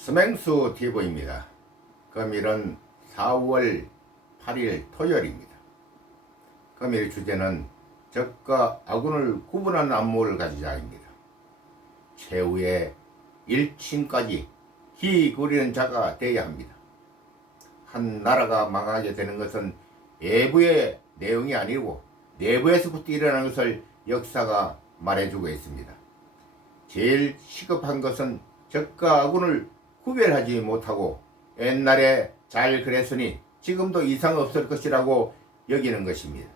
스맹수 TV입니다. 금일은 4월 8일 토요일입니다. 금일 주제는 적과 아군을 구분하는 안목을 가지자입니다. 최후의 일침까지 기구리는 자가 되어야 합니다. 한 나라가 망하게 되는 것은 외부의 내용이 아니고 내부에서부터 일어나는 것을 역사가 말해주고 있습니다. 제일 시급한 것은 적과 아군을 구별하지 못하고 옛날에 잘 그랬으니 지금도 이상 없을 것이라고 여기는 것입니다.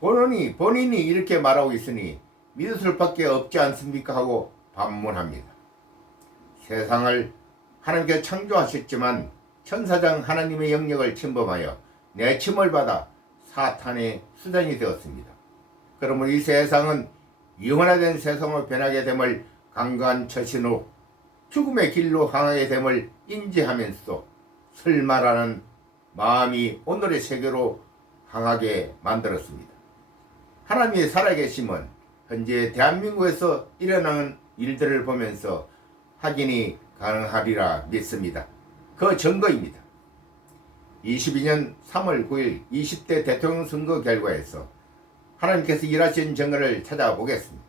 본인이 이렇게 말하고 있으니 믿을 수밖에 없지 않습니까? 하고 반문합니다. 세상을 하나님께 창조하셨지만 천사장 하나님의 영역을 침범하여 내침을 받아 사탄의 수단이 되었습니다. 그러므로 이 세상은 영원화된 세상으로 변하게 됨을 강간처신으로 죽음의 길로 향하게 됨을 인지하면서 설마라는 마음이 오늘의 세계로 향하게 만들었습니다. 하나님의 살아계심은 현재 대한민국에서 일어나는 일들을 보면서 확인이 가능하리라 믿습니다. 그 증거입니다. 22년 3월 9일 20대 대통령 선거 결과에서 하나님께서 일하신 증거를 찾아보겠습니다.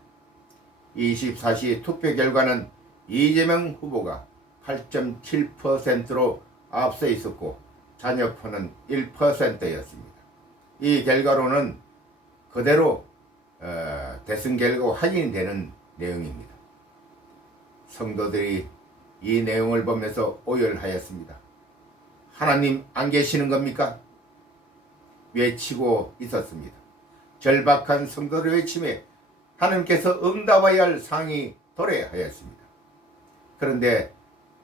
24시 투표 결과는 이재명 후보가 8.7%로 앞서 있었고 잔여표는 1%였습니다. 이 결과로는 그대로 대선 결과가 확인이 되는 내용입니다. 성도들이 이 내용을 보면서 오열하였습니다. 하나님 안 계시는 겁니까? 외치고 있었습니다. 절박한 성도들의 외침에 하나님께서 응답해야 할 상이 도래하였습니다. 그런데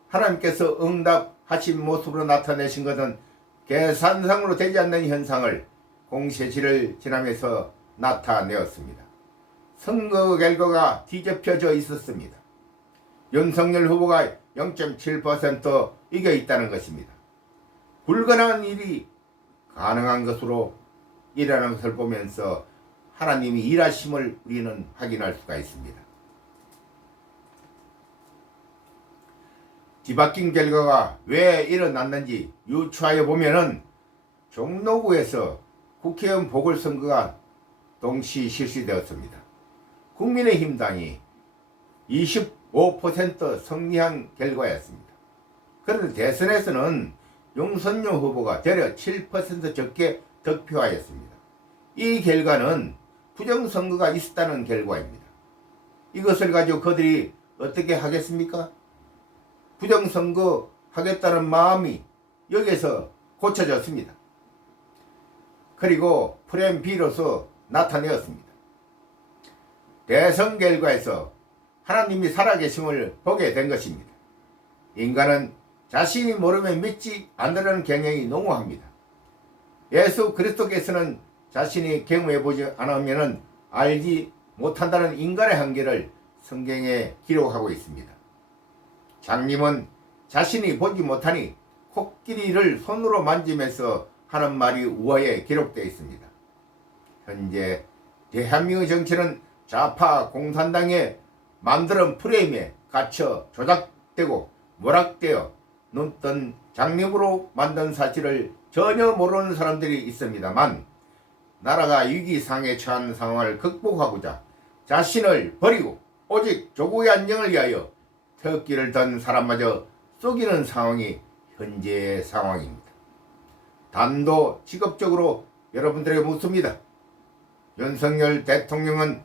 하나님께서 응답하신 모습으로 나타내신 것은 계산상으로 되지 않는 현상을 공세시를 지나면서 나타내었습니다. 선거 결과가 뒤집혀져 있었습니다. 윤석열 후보가 0.7% 이겨 있다는 것입니다. 불가능한 일이 가능한 것으로 일어나는 것을 보면서 하나님이 일하심을 우리는 확인할 수가 있습니다. 뒤바뀐 결과가 왜 일어났는지 유추하여 보면은 종로구에서 국회의원 보궐선거가 동시 실시되었습니다. 국민의힘 당이 25% 승리한 결과였습니다. 그런데 대선에서는 윤석열 후보가 대략 7% 적게 득표하였습니다. 이 결과는 부정선거가 있었다는 결과입니다. 이것을 가지고 그들이 어떻게 하겠습니까? 부정선거 하겠다는 마음이 여기에서 고쳐졌습니다. 그리고 프레임 B로서 나타내었습니다. 대선 결과에서 하나님이 살아계심을 보게 된 것입니다. 인간은 자신이 모르면 믿지 않으려는 경향이 농후합니다. 예수 그리스도께서는 자신이 경험해보지 않으면 알지 못한다는 인간의 한계를 성경에 기록하고 있습니다. 장님은 자신이 보지 못하니 코끼리를 손으로 만지면서 하는 말이 우화에 기록되어 있습니다. 현재 대한민국 정치는 좌파 공산당의 만드는 프레임에 갇혀 조작되고 모락되어 눈뜬 장님으로 만든 사실을 전혀 모르는 사람들이 있습니다만 나라가 위기상에 처한 상황을 극복하고자 자신을 버리고 오직 조국의 안정을 위하여 태극기를 든 사람마저 속이는 상황이 현재의 상황입니다. 단도직입적으로 여러분들에게 묻습니다. 윤석열 대통령은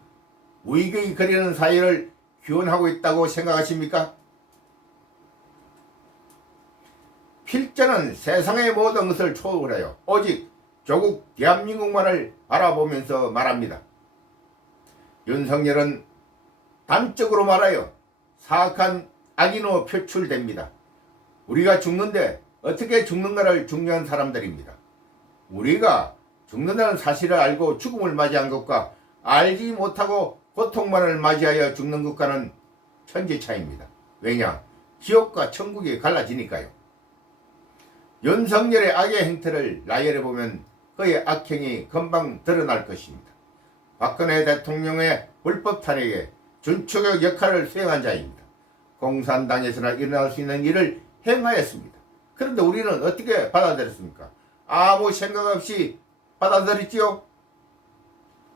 우익의 그리는 사회를 기원하고 있다고 생각하십니까? 필자는 세상의 모든 것을 초월하여 오직 조국 대한민국만을 바라보면서 말합니다. 윤석열은 단적으로 말하여 사악한 악인으로 표출됩니다. 우리가 죽는데 어떻게 죽는가를 중요한 사람들입니다. 우리가 죽는다는 사실을 알고 죽음을 맞이한 것과 알지 못하고 고통만을 맞이하여 죽는 것과는 천지 차이입니다. 왜냐? 지옥과 천국이 갈라지니까요. 윤석열의 악의 행태를 나열해보면 그의 악행이 금방 드러날 것입니다. 박근혜 대통령의 불법 탄핵에 준축의 역할을 수행한 자입니다. 공산당에서나 일어날 수 있는 일을 행하였습니다. 그런데 우리는 어떻게 받아들였습니까? 아무 생각 없이 받아들였지요.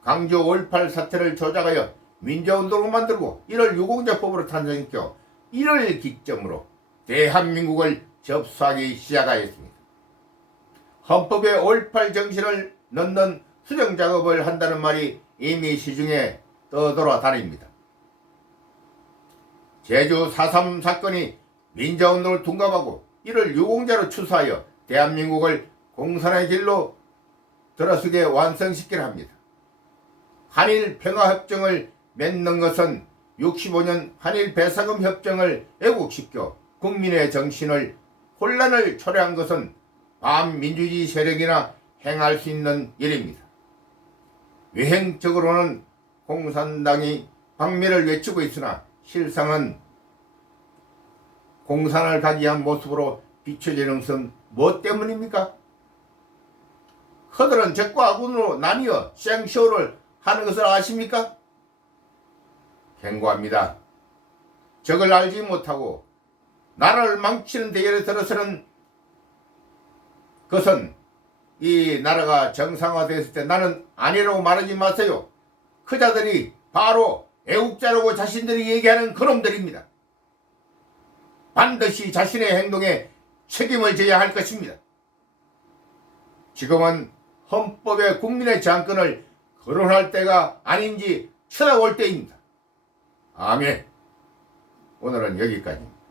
강조 5.18 사태를 조작하여 민주운동을 만들고 1월 유공자법으로 탄생시켜 1월 기점으로 대한민국을 접수하기 시작하였습니다. 헌법에 5.18 정신을 넣는 수정작업을 한다는 말이 이미 시중에 떠돌아다닙니다. 제주 4.3 사건이 민주운동을 둔갑하고 1월 유공자로 추수하여 대한민국을 공산의 길로 들어서게 완성시키려 합니다. 한일 평화협정을 맺는 것은 65년 한일 배상금 협정을 왜곡시켜 국민의 정신을 혼란을 초래한 것은 반민주주의 세력이나 행할 수 있는 일입니다. 외행적으로는 공산당이 방미를 외치고 있으나 실상은 공산을 가기 위한 모습으로 비춰지는 것은 무엇 때문입니까? 그들은 적과 아군으로 나뉘어 생쇼를 하는 것을 아십니까? 경고합니다. 적을 알지 못하고 나라를 망치는 대열에 들어서는 것은 이 나라가 정상화됐을 때 나는 아니라고 말하지 마세요. 그 자들이 바로 애국자라고 자신들이 얘기하는 그놈들입니다. 반드시 자신의 행동에 책임을 져야 할 것입니다. 지금은 헌법에 국민의 장권을 거론할 때가 아닌지 쳐다볼 때입니다. 아멘. 오늘은 여기까지입니다.